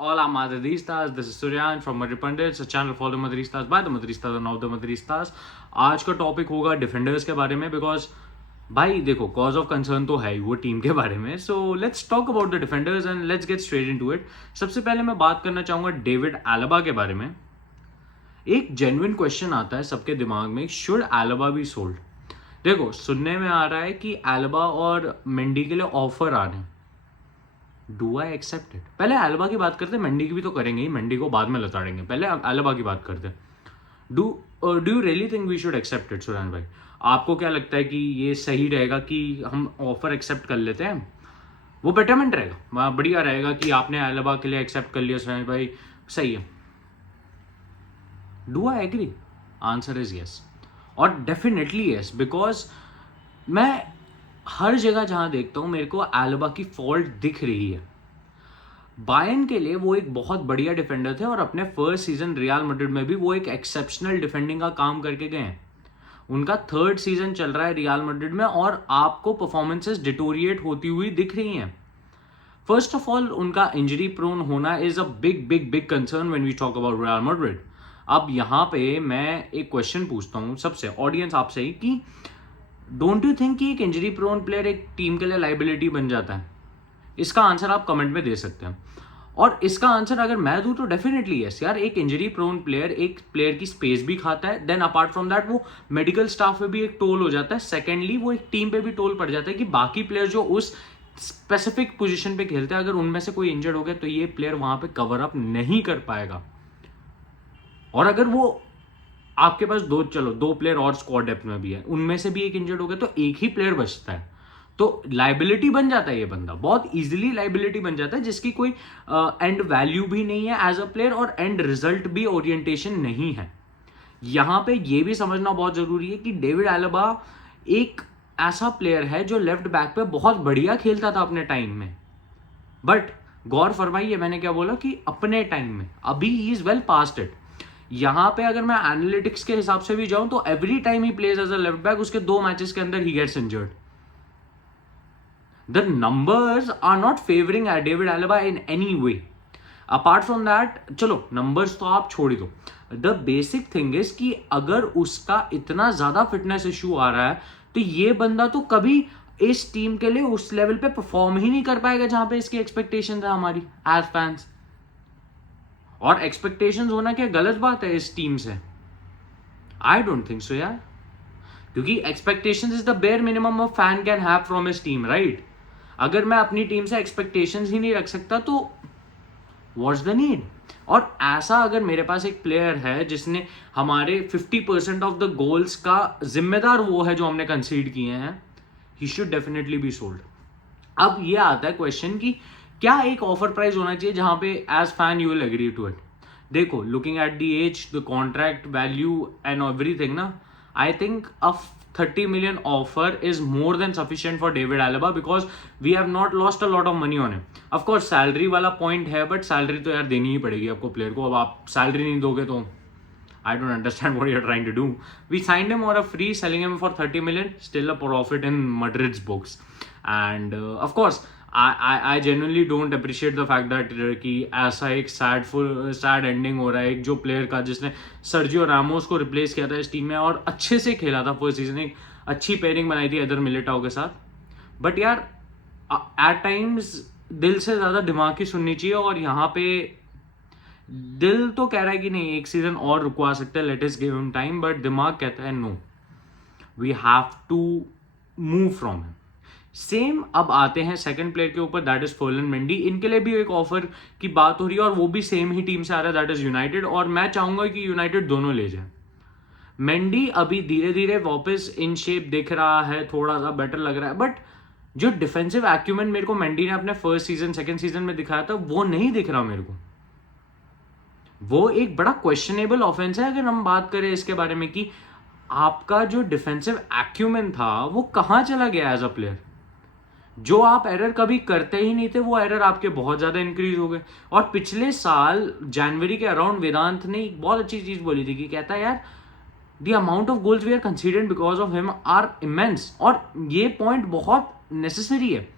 Hola Madridistas, this is Suryan from Madrid Pundits, a channel for the Madridistas by the Madridistas and of the Madridistas। आज का topic होगा defenders के बारे में because भाई देखो कॉज ऑफ कंसर्न तो है ही वो टीम के बारे में। So let's talk about the defenders and let's get straight into it. सबसे पहले मैं बात करना चाहूंगा डेविड एल्बा के बारे में। एक जेन्युइन क्वेश्चन आता है सबके दिमाग में, शुड एल्बा बी सोल्ड। देखो सुनने में आ रहा है कि एल्बा और मेंडी के लिए ऑफर आ रहे हैं। Do I accept it? पहले एल्बा की बात करते हैं, मेंडी की भी तो करेंगे ही, मेंडी को बाद में लताड़ेंगे, पहले एल्बा की बात करते हैं। Do you really think we should accept it सुरैन भाई? आपको क्या लगता है कि ये सही रहेगा कि हम ऑफर एक्सेप्ट कर लेते हैं? वो बेटरमेंट रहेगा, बढ़िया रहेगा कि आपने एल्बा के लिए एक्सेप्ट कर लिया सुरैन भाई, सही है। Do I agree? Answer is yes, और डेफिनेटली यस, बिकॉज मैं हर जगह जहां देखता हूं मेरे को एल्बा की फॉल्ट दिख रही है। बायर्न के लिए वो एक बहुत बढ़िया डिफेंडर थे और अपने फर्स्ट सीजन रियल मैड्रिड में भी वो एक एक्सेप्शनल डिफेंडिंग का काम करके गए हैं। उनका थर्ड सीजन चल रहा है रियल मैड्रिड में और आपको परफॉर्मेंसेस डिटोरिएट होती हुई दिख रही हैं। फर्स्ट ऑफ ऑल उनका इंजरी प्रोन होना is a big big big concern when we talk about Real Madrid. अब यहाँ पे मैं एक क्वेश्चन पूछता हूँ सबसे, ऑडियंस आपसे ही, कि डोंट यू थिंक कि एक इंजरी प्रोन प्लेयर एक टीम के लिए लाइबिलिटी बन जाता है? इसका आंसर आप कमेंट में दे सकते हैं, और इसका आंसर अगर मैं दूं तो डेफिनेटली यस यार। एक इंजरी प्रोन प्लेयर एक प्लेयर की स्पेस भी खाता है, देन अपार्ट फ्रॉम दैट वो मेडिकल स्टाफ पे भी एक टोल हो जाता है, सेकेंडली वो एक टीम पे भी टोल पड़ जाता है कि बाकी प्लेयर जो उस स्पेसिफिक पोजीशन पे खेलते हैं, अगर उनमें से कोई इंजर्ड हो गया तो ये प्लेयर वहां पे कवर अप नहीं कर पाएगा। और अगर वो आपके पास दो प्लेयर और स्क्वाड डेप्थ में भी है, उनमें से भी एक इंजर्ड हो गया तो एक ही प्लेयर बचता है, तो लाइबिलिटी बन जाता है। ये बंदा बहुत इजीली लाइबिलिटी बन जाता है जिसकी कोई एंड वैल्यू भी नहीं है एज अ प्लेयर और एंड रिजल्ट भी ओरिएंटेशन नहीं है। यहां पे ये भी समझना बहुत जरूरी है कि डेविड एल्बा एक ऐसा प्लेयर है जो लेफ्ट बैक पे बहुत बढ़िया खेलता था अपने टाइम में, बट गौर फरमाइए मैंने क्या बोला कि अपने टाइम में, अभी he is well past it. यहां पे अगर मैं एनालिटिक्स के हिसाब से भी जाऊं तो एवरी टाइम ही plays as a left back उसके 2 मैचेस के अंदर ही gets injured. The numbers are not favouring David Alaba in any way. Apart from that, चलो नंबर्स तो आप छोड़ ही दो, द बेसिक थिंग इज कि अगर उसका इतना ज्यादा फिटनेस इश्यू आ रहा है तो ये बंदा तो कभी इस टीम के लिए उस लेवल पे परफॉर्म ही नहीं कर पाएगा जहां पे इसकी एक्सपेक्टेशन है हमारी एज फैंस। और एक्सपेक्टेशंस होना क्या गलत बात है इस टीम से? आई डोंट थिंक सो यार, क्योंकि expectations is the bare minimum a fan can have from his team, right? अगर मैं अपनी टीम से एक्सपेक्टेशंस ही नहीं रख सकता तो व्हाट्स द नीड? और ऐसा अगर मेरे पास एक प्लेयर है जिसने हमारे 50% ऑफ द गोल्स का जिम्मेदार वो है जो हमने कंसीड किए हैं, he should definitely be sold. अब ये आता है क्वेश्चन कि क्या एक ऑफर प्राइस होना चाहिए जहां पे as fan you will agree to it? देखो looking at the age, the contract value and everything ना, I think a 30 million offer is more than sufficient for David Alaba because we have not lost a lot of money on him. Of course salary वाला point है, but salary तो यार देनी ही पड़ेगी आपको player को। अब आप सैलरी नहीं दोगे तो I don't understand what you're trying to do. We signed him on a free, selling him for 30 million, still a profit in Madrid's books. And of course, I genuinely don't appreciate the fact that कि ऐसा एक sad ending हो रहा है एक जो player का जिसने सर्जियो रामोस को रिप्लेस किया था इस टीम में और अच्छे से खेला था फर्स्ट सीजन, एक अच्छी पेयरिंग बनाई थी एदर मिलिटाओ के साथ। बट यार एट टाइम्स दिल से ज्यादा दिमाग की सुननी चाहिए, और यहाँ पे दिल तो कह रहा है कि नहीं एक सीजन और रुकवा सकते हैं, let us give him time, but दिमाग कहता है no, we have to move from him. Same अब आते हैं सेकंड प्लेयर के ऊपर, दैट इज फर्लन मेंडी। इनके लिए भी एक ऑफर की बात हो रही है और वो भी सेम ही टीम से आ रहा है, दैट इज यूनाइटेड, और मैं चाहूंगा कि यूनाइटेड दोनों ले जाए। मेंडी अभी धीरे धीरे वापस इन शेप दिख रहा है, थोड़ा सा बेटर लग रहा है, बट जो डिफेंसिव एक्यूमेंट मेरे को मेंडी ने अपने फर्स्ट सीजन सेकंड सीजन में दिखाया था वो नहीं दिख रहा मेरे को। वो एक बड़ा क्वेश्चनेबल ऑफेंस है अगर हम बात करें इसके बारे में कि आपका जो डिफेंसिव एक्यूमेंट था वो कहां चला गया एज अ प्लेयर। जो आप एरर कभी करते ही नहीं थे वो एरर आपके बहुत ज्यादा इंक्रीज हो गए। और पिछले साल जनवरी के अराउंड वेदांत ने एक बहुत अच्छी चीज बोली थी कि कहता है यार the amount of goals we are conceded because of him are immense, और ये पॉइंट बहुत नेसेसरी है।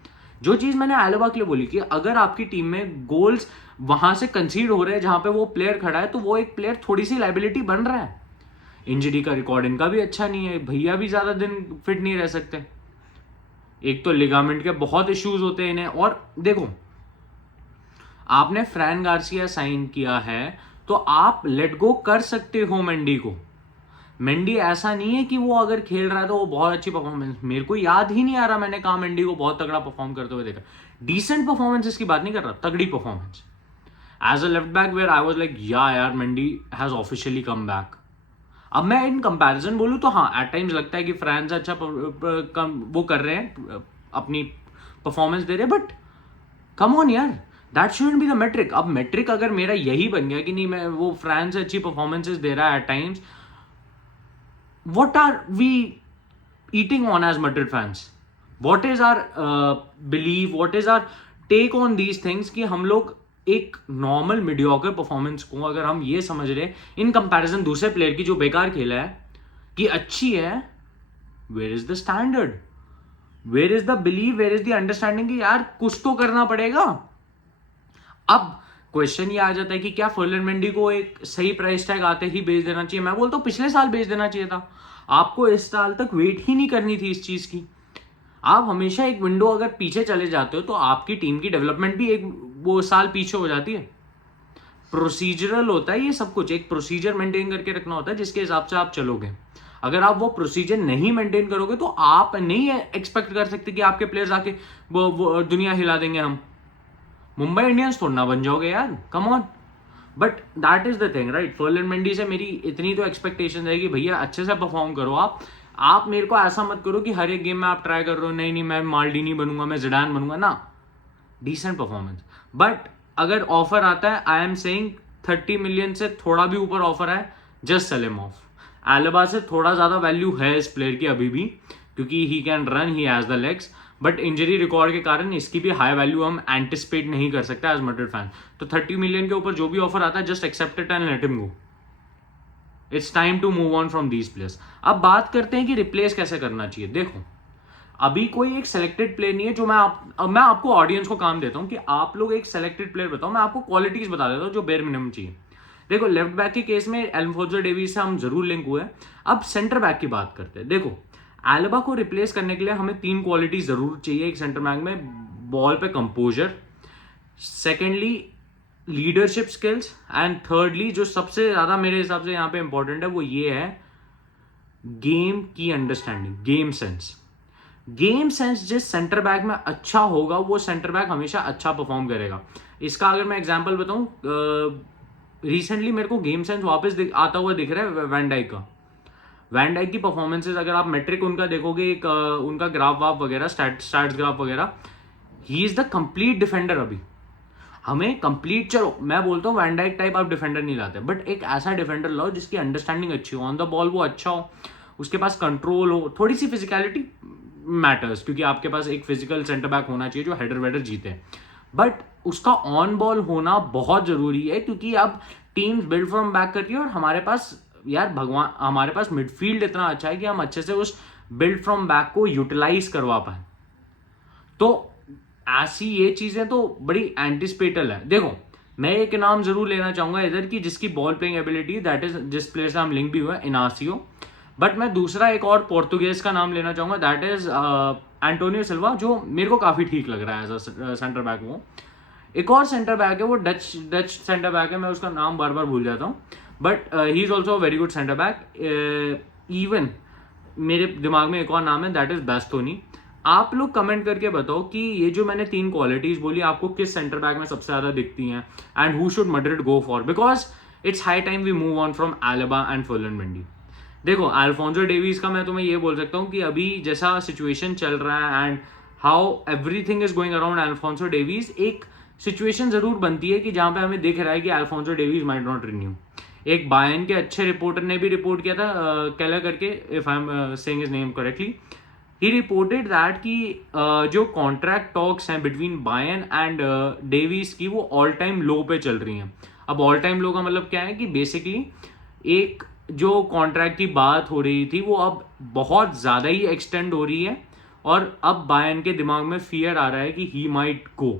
जो चीज मैंने एल्बा के लिए बोली कि अगर आपकी टीम में गोल्स वहां से कंसीड हो रहे हैं जहां पे वो प्लेयर खड़ा है, तो वो एक प्लेयर थोड़ी सी लाइबिलिटी बन रहा है। इंजरी का रिकॉर्ड इनका भी अच्छा नहीं है, भैया भी ज्यादा दिन फिट नहीं रह सकते। एक तो लिगामेंट के बहुत इश्यूज होते हैं इन्हें। और देखो, आपने फ्रैन गार्सिया साइन किया है तो आप लेट गो कर सकते हो मेंडी को। मेंडी ऐसा नहीं है कि वो अगर खेल रहा है तो वो बहुत अच्छी परफॉर्मेंस, मेरे को याद ही नहीं आ रहा मैंने कहा मेंडी को बहुत तगड़ा परफॉर्म करते हुए देखा। डिसेंट परफॉर्मेंस इसकी बात नहीं कर रहा, तगड़ी performance as a left back where I was like यार Mendy has officially come back. अब मैं इन कंपैरिजन बोलूं तो हाँ, एट टाइम्स लगता है कि फ्रांस अच्छा वो कर रहे हैं, अपनी परफॉर्मेंस दे रहे हैं, बट कम ऑन यार, that shouldn't be the metric. अब मेट्रिक अगर मेरा यही बन गया कि नहीं मैं वो फ्रांस अच्छी परफॉर्मेंसेस दे रहा है at times, what are we eating on as Madrid fans? What is our belief? What is our take on these things कि हम लोग एक नॉर्मल मीडियोकर परफॉर्मेंस को अगर हम ये समझ रहे इन कंपैरिजन दूसरे प्लेयर की जो बेकार खेला है कि अच्छी है, where is the standard, where is the believe, where is the understanding कि यार कुछ तो करना पड़ेगा। अब क्वेश्चन ये आ जाता है कि क्या फर्लैंड मेंडी को एक सही प्राइस टैग आते ही बेच देना चाहिए? मैं बोलता हूँ पिछले साल बेच देना चाहिए था, आपको इस साल तक वेट ही नहीं करनी थी इस चीज की। आप हमेशा एक विंडो अगर पीछे चले जाते हो तो आपकी टीम की डेवलपमेंट भी एक वो साल पीछे हो जाती है। प्रोसीजरल होता है ये सब कुछ, एक प्रोसीजर मेंटेन करके रखना होता है जिसके हिसाब से आप चलोगे। अगर आप वो प्रोसीजर नहीं मेंटेन करोगे तो आप नहीं एक्सपेक्ट कर सकते कि आपके प्लेयर्स आके वो दुनिया हिला देंगे। हम मुंबई इंडियंस थोड़ा ना बन जाओगे यार, come on. But that is the thing right. Ferland Mendy से मेरी इतनी तो एक्सपेक्टेशन है कि भैया अच्छे से परफॉर्म करो। आप मेरे को ऐसा मत करो कि हर एक गेम में आप ट्राई कर रहे हो, नहीं मैं माल्डीनी बनूंगा, मैं जिडान बनूंगा ना। Decent performance. बट अगर ऑफर आता है, आई एम सेइंग 30 मिलियन से थोड़ा भी ऊपर ऑफर है, just sell him of. Elba से थोड़ा ज्यादा वैल्यू है इस प्लेयर की अभी भी, क्योंकि he can run, he has the legs, but injury record के कारण इसकी भी हाई वैल्यू हम एंटिसिपेट नहीं कर सकते एज मैड्रिड फैन। तो 30 मिलियन के ऊपर जो भी ऑफर आता है, just accept it and let him go. It's time to move on from these players. अब बात करते हैं कि रिप्लेस कैसे करना चाहिए। देखो, अभी कोई एक सेलेक्टेड प्लेयर नहीं है जो मैं आपको ऑडियंस को काम देता हूं कि आप लोग एक सेलेक्टेड प्लेयर बताओ, मैं आपको क्वालिटीज बता देता हूं जो बेयर मिनिमम चाहिए। देखो, लेफ्ट बैक के केस में अल्फोंसो डेविस से हम जरूर लिंक हुए। अब सेंटर बैक की बात करते हैं। देखो, एल्बा को रिप्लेस करने के लिए हमें 3 क्वालिटी जरूर चाहिए एक सेंटर बैक में। बॉल पे composer, secondly leadership skills, and thirdly जो सबसे ज्यादा मेरे हिसाब से यहाँ पे इंपॉर्टेंट है वो ये है गेम की understanding, game sense. Game sense जिस सेंटर बैक में अच्छा होगा वो सेंटर बैक हमेशा अच्छा परफॉर्म करेगा। इसका अगर मैं एग्जांपल बताऊं, रिसेंटली मेरे को गेम सेंस वापस आता हुआ दिख रहा है वैन डाइक का। वैन डाइक की परफॉर्मेंसेस अगर आप मेट्रिक उनका देखोगे, एक उनका ग्राफ वाफ वगैरह, स्टैट्स ग्राफ वगैरह, he is the complete defender. अभी हमें कंप्लीट, चलो मैं बोलता हूँ वैन डाइक टाइप आप डिफेंडर नहीं लाते, बट एक ऐसा डिफेंडर लाओ जिसकी अंडरस्टैंडिंग अच्छी हो, ऑन द बॉल वो अच्छा हो, उसके पास कंट्रोल हो, थोड़ी सी फिजिकलिटी मैटर्स, क्योंकि आपके पास एक फिजिकल सेंटर बैक होना चाहिए जो हेडर वेडर जीते, बट उसका ऑन बॉल होना बहुत जरूरी है, क्योंकि अब टीम्स बिल्ड फ्रॉम बैक करती है और हमारे पास यार भगवान, हमारे पास मिडफील्ड इतना अच्छा है कि हम अच्छे से उस बिल्ड फ्रॉम बैक को यूटिलाइज करवा पाए। तो ऐसी ये चीजें तो बड़ी एंटिसिपेटल है। देखो, मैं एक नाम जरूर लेना चाहूंगा इधर की जिसकी ball playing ability, that is जिस प्लेयर से हम लिंक भी हुआ, इनासियो। बट मैं दूसरा एक और पोर्तुगेज का नाम लेना चाहूंगा, दैट इज एंटोनियो सिल्वा, जो मेरे को काफी ठीक लग रहा है एज अ सेंटर बैक। वो एक और सेंटर बैक है, वो डच सेंटर बैक है, मैं उसका नाम बार बार भूल जाता हूँ, but he is also very good centre back. Even मेरे दिमाग में एक और नाम है, दैट इज बास्तोनी। आप लोग कमेंट करके बताओ कि ये जो मैंने 3 क्वालिटीज बोली आपको किस सेंटर बैक में सबसे ज्यादा दिखती हैं, and who should Madrid go for, because it's high time we move on from Alaba and Ferland Mendy. देखो, अल्फोंसो डेविस का मैं तुम्हें ये बोल सकता हूँ कि अभी जैसा सिचुएशन चल रहा है and how everything is going around Alfonso Davis, एक सिचुएशन जरूर बनती है कि जहां पे हमें दिख रहा है कि Alfonso Davis might not renew. एक बायन के अच्छे रिपोर्टर ने भी रिपोर्ट किया था, केलर करके, if I am saying his name correctly, he reported that कि जो कॉन्ट्रैक्ट टॉक्स हैं बिटवीन बायन एंड डेविस की वो ऑल टाइम लो पे चल रही हैं। अब ऑल टाइम लो का मतलब क्या है कि बेसिकली एक जो कॉन्ट्रैक्ट की बात हो रही थी वो अब बहुत ज़्यादा ही एक्सटेंड हो रही है, और अब बायर्न के दिमाग में फियर आ रहा है कि ही माइट गो।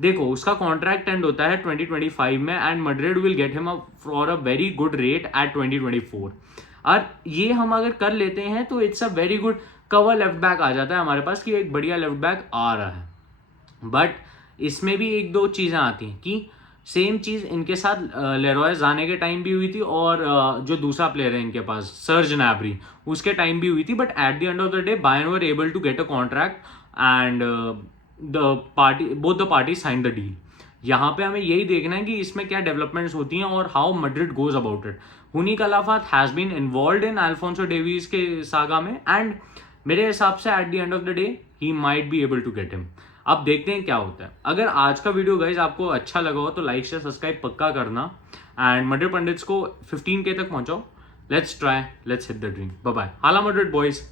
देखो उसका कॉन्ट्रैक्ट एंड होता है 2025 में and Madrid will get him for a very good rate at 2024। और ये हम अगर कर लेते हैं तो it's a very good cover left back आ जाता है हमारे पास कि एक बढ़िया लेफ्ट बैक आ रहा है। बट इसमें भी एक दो चीज़ें आती हैं कि सेम चीज़ इनके साथ लेरॉय जाने के टाइम भी हुई थी और जो दूसरा प्लेयर है इनके पास सर्ज नैब्री उसके टाइम भी हुई थी। But at the end of the day Bayern were able to get a contract and both the party sign the deal. यहाँ पे हमें यही देखना है कि इसमें क्या डेवलपमेंट्स होती हैं और how Madrid goes about it. Juni Calafat has been involve in Alphonso Davies के सागा में एंड मेरे हिसाब से at the end of the day he might be able to get him. अब देखते हैं क्या होता है। अगर आज का वीडियो गाइज आपको अच्छा लगा हो तो लाइक शेयर सब्सक्राइब पक्का करना एंड मैड्रिड पंडित्स को 15K तक पहुंचाओ। Let's try, let's hit the dream. Bye bye, हाला मैड्रिड बॉयज।